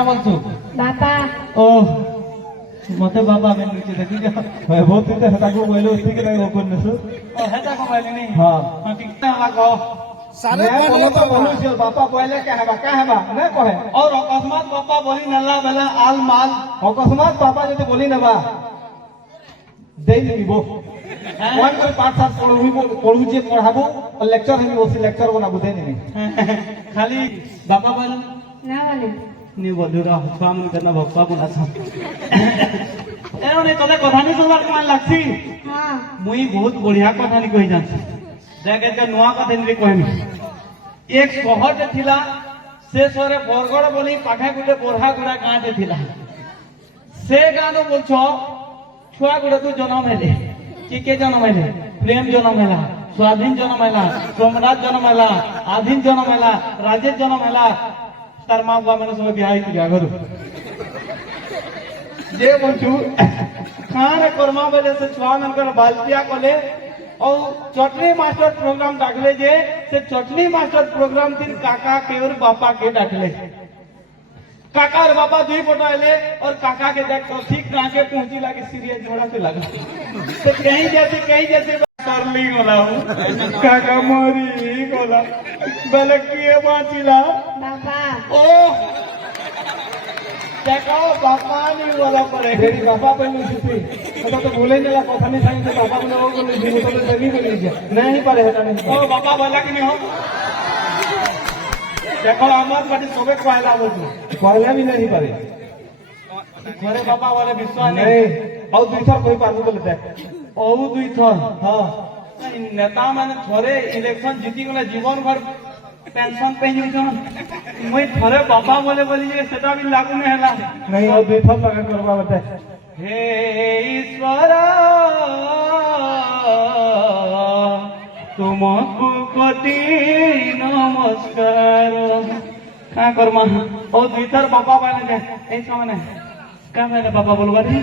क्या बोलছো बापा ओ मते बाबा में नीचे देखी जा बहुत दिन से ताको बोलो उसी के नहीं ओपन नसु ओ हेता को बोली नहीं हां हां ठीक है लागो सारे बोलो तो बोलो से बापा बोले क्या है ना कहे और अकस्मात बापा बोली नल्ला बेला आल माल अकस्मात बापा जदी बोली नबा देई निबो कोन करे पाठ साथ पढ़ू जे पढ़ाबो और लेक्चर हम ओसी लेक्चर बनाबो दे नहीं खाली बापा बोले ना बोले नी बोलुरा हम करना बापा बोला था एने तोले कथा नहीं सुनबार मान लागसी हां मुई बहुत बढ़िया कथा नहीं कहि जान देख के नुआ कथा नहीं कहमी एक शहर जे थिला से शहरे बरगड़ बोली पाखा गुटे बोरहा गुड़ा गां जे थिला से गां नो बोलछो छुआ गुड़े तू जन्म हेले के जन्म हेले प्रेम जन्म हेला स्वाधीन जन्म हेला सोमनाथ जन्म हेला आधीन जन्म हेला राजेश जन्म हेला तार माँ बाप मैंने सब ब्याह किया करो जे बोलू खान कर्मा बेले से छुआ मनकर बालतिया कले और चटनी मास्टर प्रोग्राम डाकले जे से चटनी मास्टर प्रोग्राम दिन काका के और बापा के डाकले काका और बापा दुई पटाइले और काका के देख तो ठीक ना के पहुंची लागे सीरियस झोड़ा से लगा तो कहीं जैसे सरली गोला काका मोरी गोला बलक किए बाँचिला बापा ओ देखो बापा नहीं बोला पड़े मेरी बापा पर नहीं सुती तो बोले नहीं ला कथा नहीं सांगे बापा ने वो बोले जी तो तभी बोली नहीं पड़े हटा नहीं ओ बापा बोला कि नहीं हो देखो आमार पाटी सबे कोयला बोलतो कोयला भी नहीं पड़े घरे बापा वाले विश्वास नहीं और दुई थर कोई पार बोले देख ओ दुई थर हां नेता माने थोड़े इलेक्शन जीती गले जीवन भर पेंशन पे जाउछन मुई थरे बापा बोले बोली जे सेटा भी लागू नहीं हला नहीं और दुई थर लगा करबा बता हे ईश्वर तुमको कोटि नमस्कार का करमा ओ दुई थर बापा बोले जे ऐसा माने का मैंने बापा बोलवा रे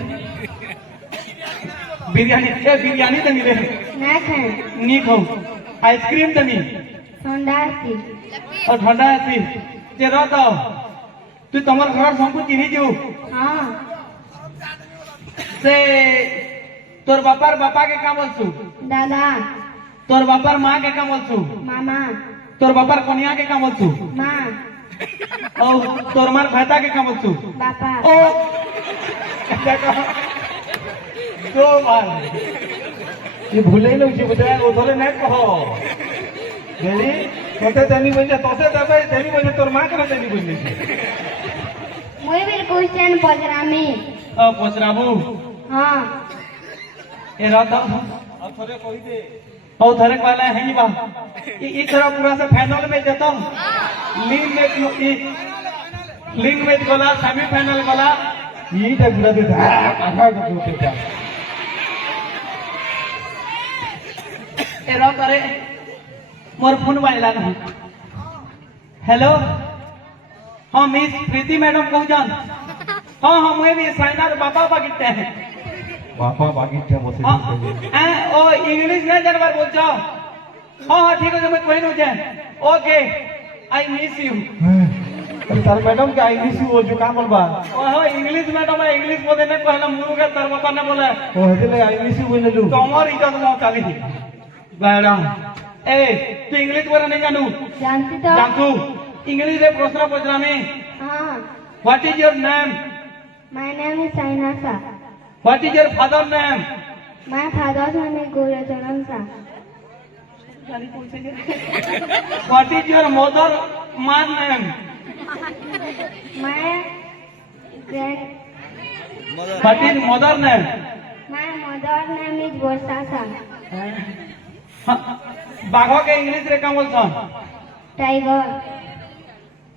बिरयानी तनी रे ना खाए नी खाऊ आइसक्रीम तनी ठंडा सी और ठंडा सी जे रह तो तू तमर घर सबको चिन्ही जो हां से तोर बापार बापा के काम बोलछु दादा तोर बापार माँ के काम बोलछु मामा तोर बापार कन्या के काम बोलछु माँ और तोर मार भाता के काम बोलछु बापा ओ दो बार ये भूले नहीं छी बताया वो थोड़े नहीं कहो गली तोते तनी बोले तोते दबे तनी बोले तोर मां के तनी बोले मुई भी क्वेश्चन पजरामी पचराबू हां ए राता और थोड़े कहि दे और थोड़े कहला है बा ई तरह पूरा से फाइनल में जतो लीग में गला सेमीफाइनल गला ई त पूरा दे आधा को देता एरो करे मोर फोन बाइला नहीं हेलो हाँ मिस प्रीति मैडम कहू जान हाँ हाँ मुझे भी साइनार बापा बागीते हैं बापा बागीते बसे ओ इंग्लिश नहीं जानवर बोल जाओ हाँ हाँ ठीक है मैं कोई नहीं जाए ओके आई मिस यू तार मैडम के इंग्लिश बोल जो का बोलबा ओहो इंग्लिश मैडम इंग्लिश बोले ने कहला मुंह के तार बापा ने बोले ओ हेले इंग्लिश बोले लू तमर इज्जत मो चाली मैडम ए तू इंग्लिश बोले नहीं जानू जानती तो जानतू इंग्लिश रे प्रश्न पचरामी हां what is your name my name is Sainasa what is your father name my father's name is Gorcharan Sa what is your mother मान name my grand what is mother name my mother name is Varshasa बाघो के English रे का बोलछन tiger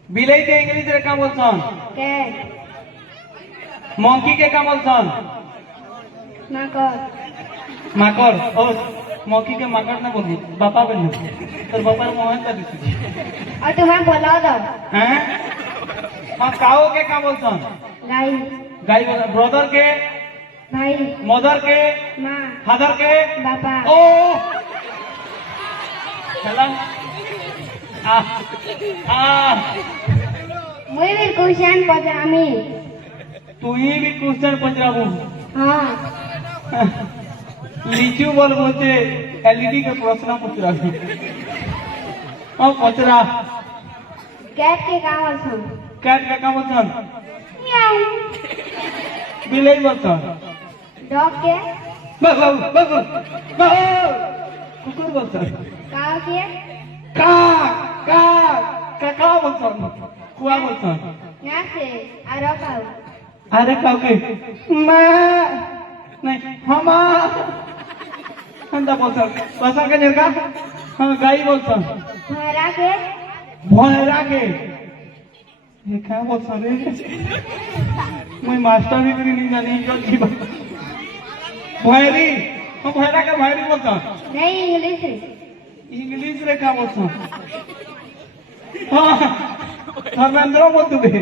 बिलाई के English रे का बोलछन cat monkey के का बोलछन माकर माकर ओ मंकी के माकर ना बोली बापा बोली तोर बापा मोहन का दिस और तुम्हें बोला दो हैं हां काओ के का बोलछन गाय गाय ब्रदर के भाई मदर के माँ फादर के बापा ओ चलन आ आ मुई भी क्वेश्चन पचामी তুই বি কোশ্চেন পচরাবু हाँ লিচু বল বলতে এলইডি के प्रश्न पचराबू ও পচরা कैट के काम असम कैट का काम बतन म्याऊ बिलाई बतन डॉग के बाबू बाबू बाबू कुकुर बतन काव के का का का बतन कुआ बतन ना से आरो काव अरे काव के मैं नहीं हमा अंदा बतन बसा के निर्का हां गाई बतन भरा के भयरा के ये क्या बतन रे मैं मास्टर भी करी नहीं जानी जो जीवा भयरी हम भयरा के भयरी बतन नहीं इंग्लिश रे इंग्लिश रे का बतन हां धर्मेंद्र बोल बे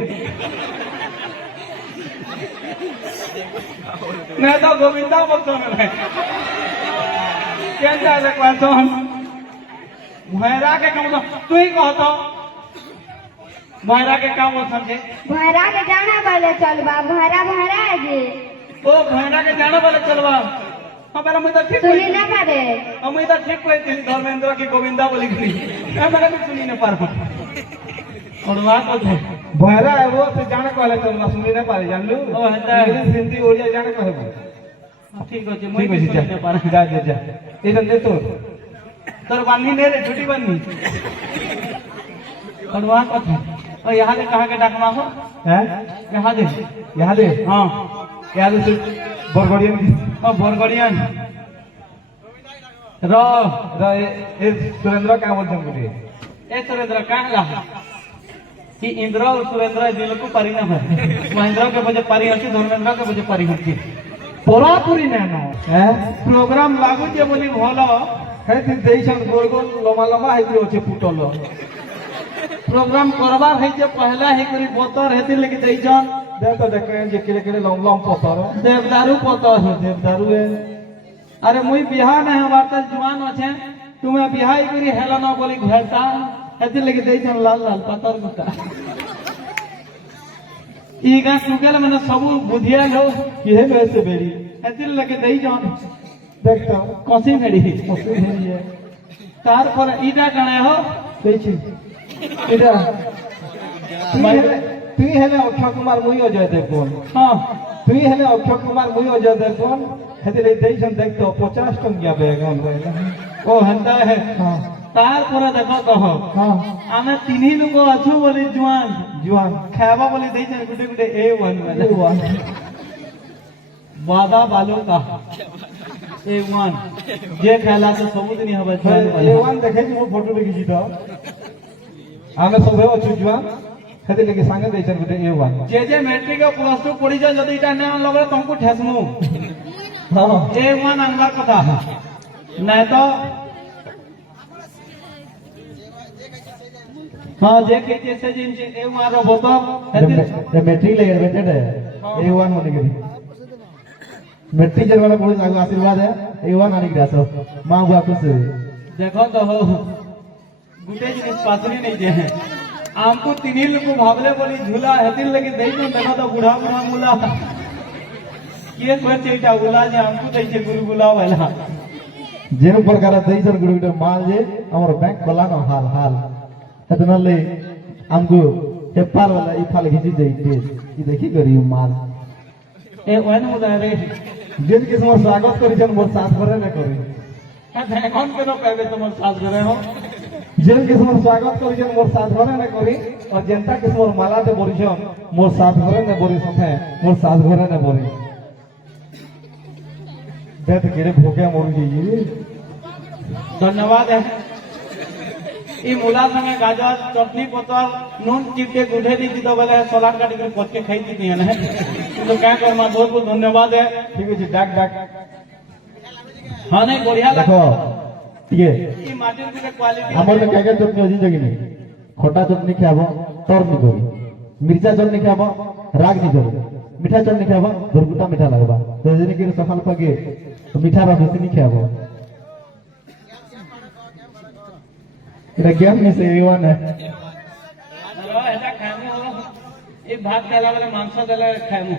मैं तो गोविंदा बतन रे क्या रे क्वेश्चन भयरा के काम तू ही कहतो भयरा के काम समझे भरा के जाना वाले चलबा भरा भरा जे ओ भयरा के जाने वाले चलवा हमारा मैं तो ठीक सुनी ना पारे हम मैं तो ठीक कोई थी धर्मेंद्र की गोविंदा बोली थी हमारा भी सुनी नहीं पार और बात है भयरा है वो से जाने को वाले चलना सुनी नहीं पारे जान लू ओ हता इंग्लिश हिंदी ओडिया जाने को है ठीक है ठीक मैं है भी सुनी नहीं पार जा जा जा इधर दे तो तर बांधी नहीं रे छुट्टी बांधी और बात है और यहाँ से कहाँ के डाकमा हो हैं यहाँ दे यहाँ दे हाँ यहाँ दे बरगड़ियन की और बोरगड़ियन र ए सुरेंद्र का बोल जम गुटे ए सुरेंद्र कहाँ ला कि इंद्र और सुरेंद्र दिल को पारी ना है महेंद्र के बजे पारी होती धर्मेंद्र के बजे पारी होती पूरा पूरी ना ना हैं प्रोग्राम लागू जे बोली भलो है दिन देइछन गोल गोल लम्बा लम्बा है कि होचे पुटल प्रोग्राम करवा है जे पहला है करी बोतर हेती लेके देई जन दे तो देखे जे केले केले लम लम पतर देवदारू पोतर हो देवदारू है अरे मुई बिहार नहीं हमार तक जुआन अच्छे तुम्हें बिहाई करी हेला ना बोली घरता हेती लेके देई जन लाल लाल पतर गुटा ई गा सुकेल मैंने सब बुधिया लो किहे में से बेरी हेती लेके देई जन देख तो कसी मेरी मस्त है ये तार पर ईटा गणे हो देछि इधर तू ही है ना अक्षय कुमार मुई अजय देवगन हाँ तू ही है ना अक्षय कुमार मुई अजय देवगन हेते ले देइछन देख तो 50 टंकिया बैगन रहला ओ हंता है हां तार पर देखो कहो हां आमे तीनी लोग अछु बोली जुआन जुआन खावा बोली देई जन गुटे गुटे A1 वाला ये हुआ वादा बालों का A1 जे खेला तो सबूत नहीं हबे जुआन ये वाला वन देखे जी वो फोटो देखि तो आमे सब हो छु जुआन हेते लेके संगे देइछन गुटे ए1 जे मैट्रिक और प्लस 2 पढ़ी जा जदी इटा ना लगले तुमको ठेसमु हां A1 आनबार कथा नहीं तो हाँ जे के जैसे जिन A1 रो बोतो ये मैट्रिक ले एडमिटेड है ए1 होने के लिए मैट्रिक जन वाला बहुत आगे आशीर्वाद है ए1 आने के आसो मां बुआ खुश है देखो तो हो गुटे जिनिस पासनी नहीं जे हैं हमको तीनिल को भावले बोली झूला हेतिल लेके देई तो देखो तो बूढ़ा बूढ़ा मुला ये कोई चीटा उला जे हमको देई छे गुरु गुला वाला जेनु प्रकार देइछन गुडुगुटे माल जे हमर बैंक खोला न हाल हाल हेतनले हमको हेपाल वाला इफाल घिची देई दे ई देखि करी माल ए ओन मुला रे जेन के समर स्वागत करिछन मोर साथ भरे न करी कौन के तो कहबे तुम साथ करे हो जेन के समर स्वागत करिछन मोर साथ भरे न करी और जनता के समर माला दे बोरिछन मोर साथ भरे न बोरी सथे मोर साथ भरे न बोरी देत केरे भोगे मोर जी धन्यवाद है ई मुला संगे गाजर चटनी पतर नून चिपके गुढ़े दी तो बोले सलाद काट के पच के खाई दी है ना तो क्या करमा बहुत बहुत धन्यवाद है ठीक है डाक डाक हाँ नहीं बढ़िया देखो ठीक है ई माटिर के क्वालिटी हमर में क्या क्या चटनी अछि जगी नहीं खट्टा चटनी खाबो तोर नहीं करी मिर्चा चटनी खाबो राग नहीं करी मीठा चटनी खाबो दुर्गुटा मीठा लगबा तो जने के सफल पगे तो मीठा रा बेसी नहीं खाबो इधर गेम में से ए1 है हेटा खाने हो এই ভাত দেলা বেলে মাংস দেলে খাইমু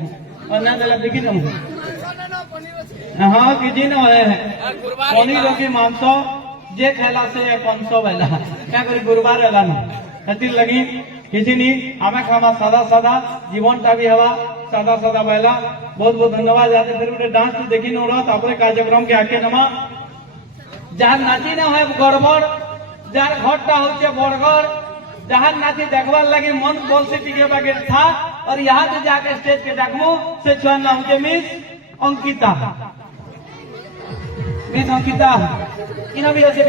আর না দেলে বিকি দেমু হ্যাঁ কিছু না হয় পনির কি মাংস যে খেলা সে 500 বেলা क्या करी गुरुवार एला ना हतिल लगी किसी नहीं हमें खामा सादा सादा जीवन टा भी हवा सादा सादा बेला बहुत बहुत धन्यवाद जाते फिर उठे डांस तो देखी न रहा तापरे कार्यक्रम के आके नमा जहाँ नाची ना है गड़बड़ जार घरटा होचे बड़गड़ जहाँ नाची देखवार लगी मन बोल से टिके बागे था और यहाँ से जाके स्टेज के डाकमो से छुआ नाम के मिस अंकिता इन भी ऐसे